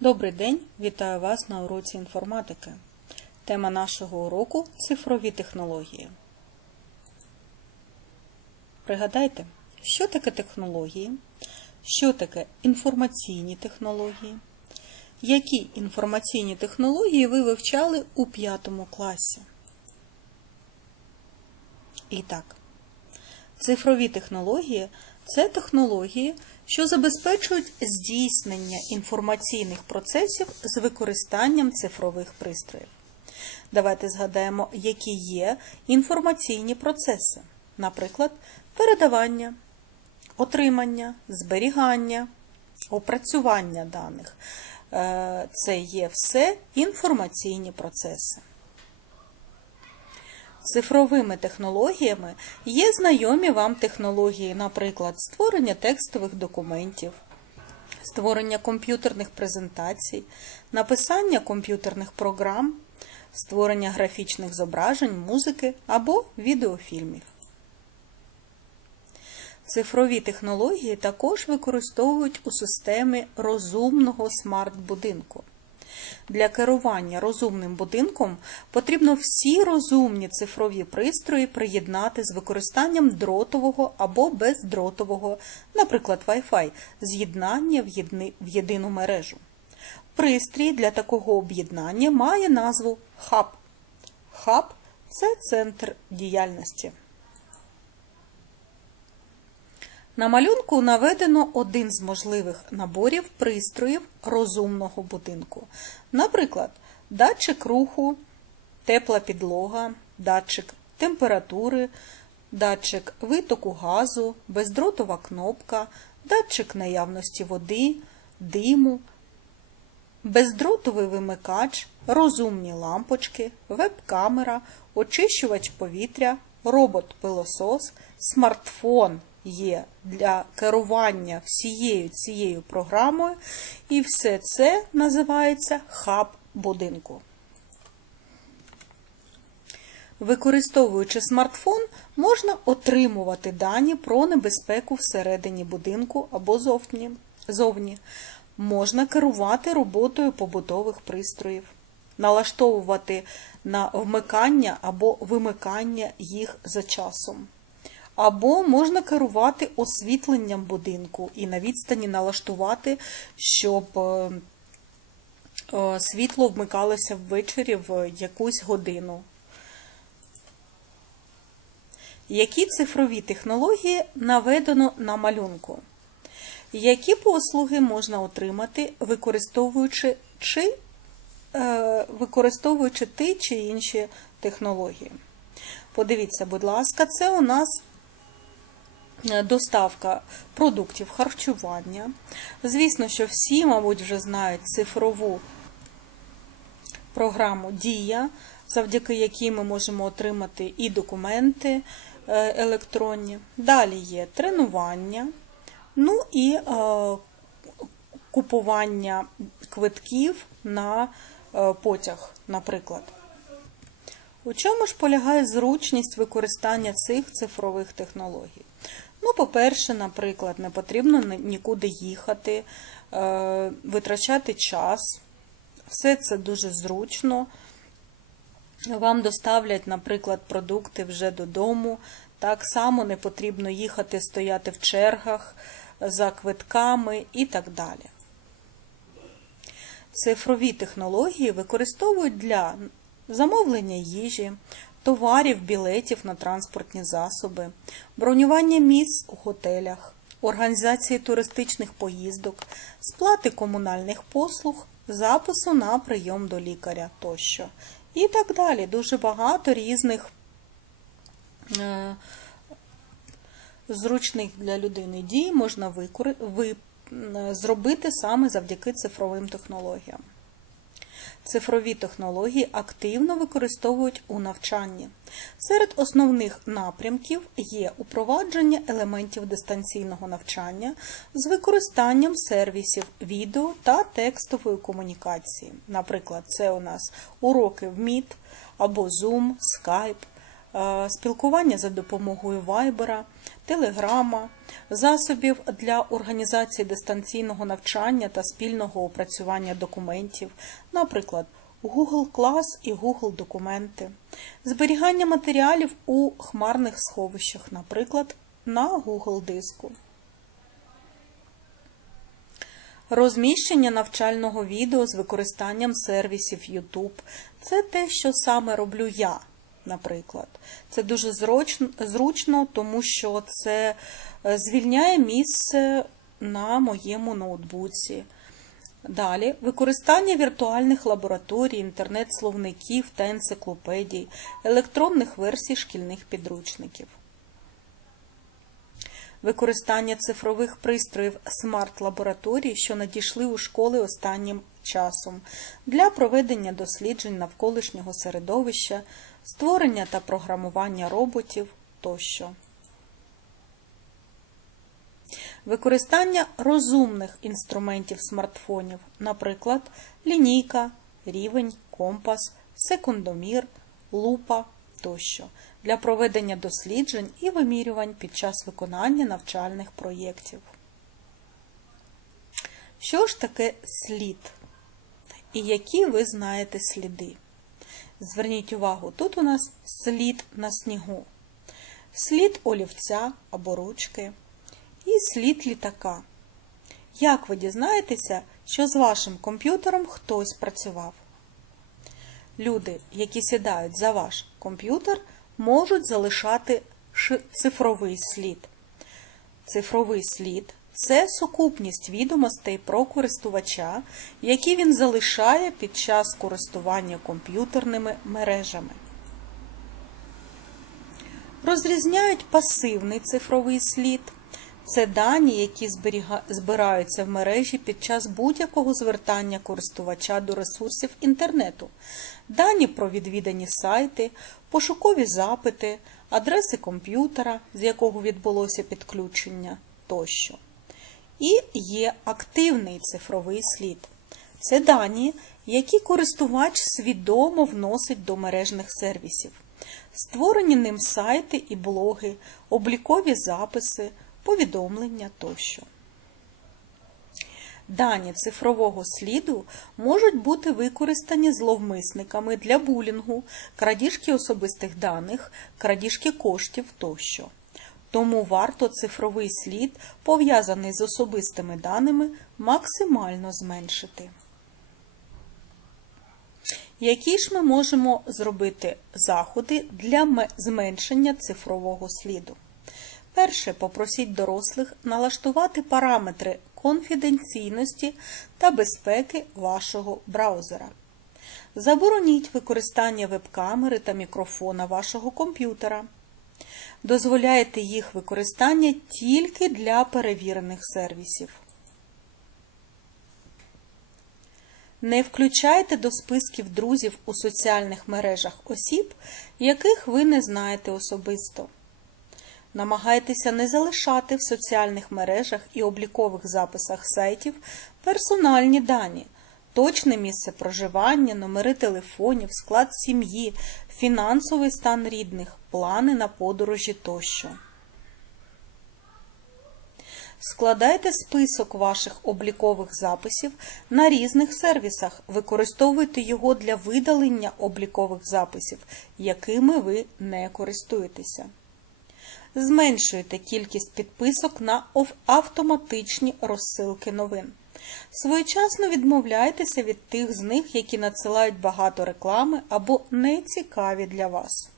Добрий день, вітаю вас на уроці інформатики. Тема нашого уроку цифрові технології. Пригадайте, що таке технології, що таке інформаційні технології, які інформаційні технології ви вивчали у 5 класі. І так, цифрові технології це технології, що забезпечують здійснення інформаційних процесів з використанням цифрових пристроїв. Давайте згадаємо, які є інформаційні процеси, наприклад, передавання, отримання, зберігання, опрацювання даних. Е, Це є все інформаційні процеси. Цифровими технологіями є знайомі вам технології, наприклад, створення текстових документів, створення комп'ютерних презентацій, написання комп'ютерних програм, створення графічних зображень, музики або відеофільмів. Цифрові технології також використовують у системі розумного смарт-будинку. Для керування розумним будинком потрібно всі розумні цифрові пристрої приєднати з використанням дротового або бездротового, наприклад, Wi-Fi, з'єднання в єдину мережу. Пристрій для такого об'єднання має назву хаб. Хаб це центр діяльності. На малюнку наведено один з можливих наборів пристроїв розумного будинку. Наприклад, датчик руху, тепла підлога, датчик температури, датчик витоку газу, бездротова кнопка, датчик наявності води, диму, бездротовий вимикач, розумні лампочки, веб-камера, очищувач повітря, робот-пилосос, смартфон є для керування всією цією програмою, і все це називається хаб будинку. Використовуючи смартфон, можна отримувати дані про небезпеку всередині будинку або зовні. Можна керувати роботою побутових пристроїв, налаштовувати на вмикання або вимикання їх за часом. Або можна керувати освітленням будинку і на відстані налаштувати, щоб е, е, світло вмикалося ввечері в якусь годину. Які цифрові технології наведено на малюнку? Які послуги можна отримати, використовуючи чи, е, використовуючи ті чи інші технології? Подивіться, будь ласка, це у нас доставка продуктів харчування. Звісно, що всі, мабуть, вже знають цифрову програму Дія, завдяки якій ми можемо отримати і документи е, електронні. Далі є тренування, ну і е, купування квитків на е, потяг, наприклад. У чому ж полягає зручність використання цих цифрових технологій? Ну, по-перше, наприклад, не потрібно нікуди їхати, е, витрачати час. Все це дуже зручно. Вам доставлять, наприклад, продукти вже додому. Так само не потрібно їхати, стояти в чергах за квитками і так далі. Цифрові технології використовують для замовлення їжі, товарів, білетів на транспортні засоби, бронювання місць у готелях, організації туристичних поїздок, сплати комунальних послуг, запису на прийом до лікаря тощо. І так далі. Дуже багато різних е, зручних для людини дій можна викори... ви... м, зробити саме завдяки цифровим технологіям. Цифрові технології активно використовують у навчанні. Серед основних напрямків є упровадження елементів дистанційного навчання з використанням сервісів відео та текстової комунікації. Наприклад, це у нас уроки в Meet або Zoom, Skype, спілкування за допомогою вайбера, телеграма, засобів для організації дистанційного навчання та спільного опрацювання документів, наприклад, Google Class і Google Документи, зберігання матеріалів у хмарних сховищах, наприклад, на Google диску. Розміщення навчального відео з використанням сервісів YouTube – це те, що саме роблю я, наприклад. Це дуже зручно, тому що це е, звільняє місце на моєму ноутбуці. Далі використання віртуальних лабораторій, інтернет-словників та енциклопедій, електронних версій шкільних підручників. Використання цифрових пристроїв смарт-лабораторій, що надійшли у школи останнім часом, для проведення досліджень навколишнього середовища, створення та програмування роботів тощо. Використання розумних інструментів смартфонів, наприклад, лінійка, рівень, компас, секундомір, лупа тощо, для проведення досліджень і вимірювань під час виконання навчальних проєктів. Що ж таке слід? І які ви знаєте сліди? Зверніть увагу, тут у нас слід на снігу, слід олівця або ручки і слід літака. Як ви дізнаєтеся, що з вашим комп'ютером хтось працював? Люди, які сідають за ваш комп'ютер, можуть залишати цифровий слід. Цифровий слід це сукупність відомостей про користувача, які він залишає під час користування комп'ютерними мережами. Розрізняють пасивний цифровий слід. Це дані, які збираються в мережі під час будь-якого звертання користувача до ресурсів інтернету, дані про відвідані сайти, пошукові запити, адреси комп'ютера, з якого відбулося підключення тощо. І є активний цифровий слід. Це дані, які користувач свідомо вносить до мережних сервісів, створені ним сайти і блоги, облікові записи повідомлення тощо. Дані цифрового сліду можуть бути використані зловмисниками для булінгу, крадіжки особистих даних, крадіжки коштів тощо. Тому варто цифровий слід, пов'язаний з особистими даними, максимально зменшити. Які ж ми можемо зробити заходи для зменшення цифрового сліду? Перше, попросіть дорослих налаштувати параметри конфіденційності та безпеки вашого браузера. Забороніть використання веб-камери та мікрофона вашого комп'ютера. Дозволяйте їх використання тільки для перевірених сервісів. Не включайте до списків друзів у соціальних мережах осіб, яких ви не знаєте особисто. Намагайтеся не залишати в соціальних мережах і облікових записах сайтів персональні дані, точне місце проживання, номери телефонів, склад сім'ї, фінансовий стан рідних, плани на подорожі тощо. Складайте список ваших облікових записів на різних сервісах, використовуйте його для видалення облікових записів, якими ви не користуєтеся. Зменшуйте кількість підписок на автоматичні розсилки новин. Своєчасно відмовляйтеся від тих з них, які надсилають багато реклами або не цікаві для вас.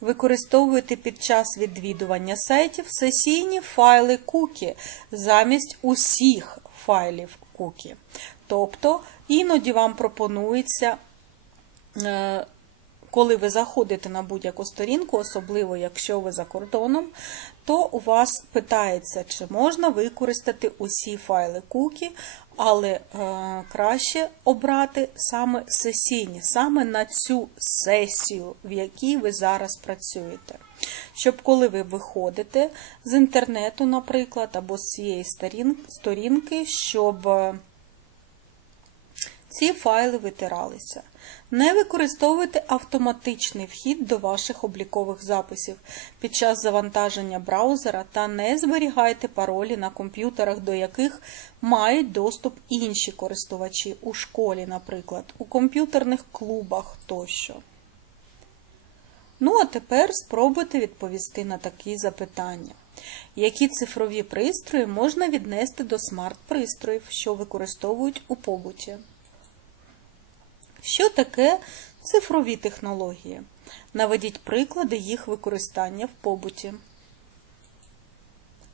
Використовуйте під час відвідування сайтів сесійні файли кукі замість усіх файлів кукі. Тобто, іноді вам пропонується е, коли ви заходите на будь-яку сторінку, особливо якщо ви за кордоном, то у вас питається, чи можна використати усі файли кукі, але е, краще обрати саме сесійні, саме на цю сесію, в якій ви зараз працюєте. Щоб коли ви виходите з інтернету, наприклад, або з цієї сторінки, щоб ці файли витиралися. Не використовуйте автоматичний вхід до ваших облікових записів під час завантаження браузера та не зберігайте паролі на комп'ютерах, до яких мають доступ інші користувачі у школі, наприклад, у комп'ютерних клубах тощо. Ну, а тепер спробуйте відповісти на такі запитання. Які цифрові пристрої можна віднести до смарт-пристроїв, що використовують у побуті? Що таке цифрові технології? Наведіть приклади їх використання в побуті.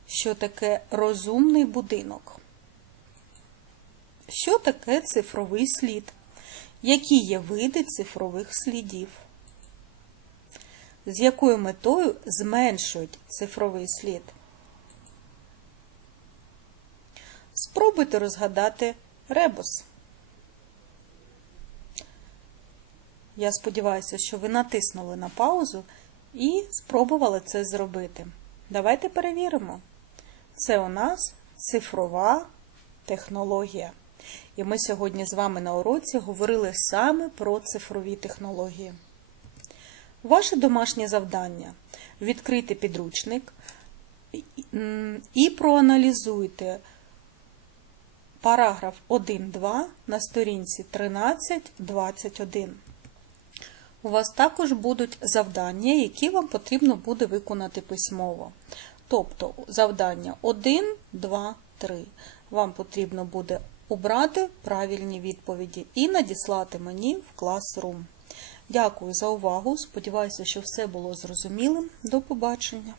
Що таке розумний будинок? Що таке цифровий слід? Які є види цифрових слідів? З якою метою зменшують цифровий слід? Спробуйте розгадати ребус. Я сподіваюся, що ви натиснули на паузу і спробували це зробити. Давайте перевіримо. Це у нас цифрова технологія. І ми сьогодні з вами на уроці говорили саме про цифрові технології. Ваше домашнє завдання відкрити підручник і проаналізуйте параграф 1.2 на сторінці 13.21. У вас також будуть завдання, які вам потрібно буде виконати письмово. Тобто завдання 1, 2, 3. Вам потрібно буде обрати правильні відповіді і надіслати мені в класрум. Дякую за увагу. Сподіваюся, що все було зрозумілим. До побачення!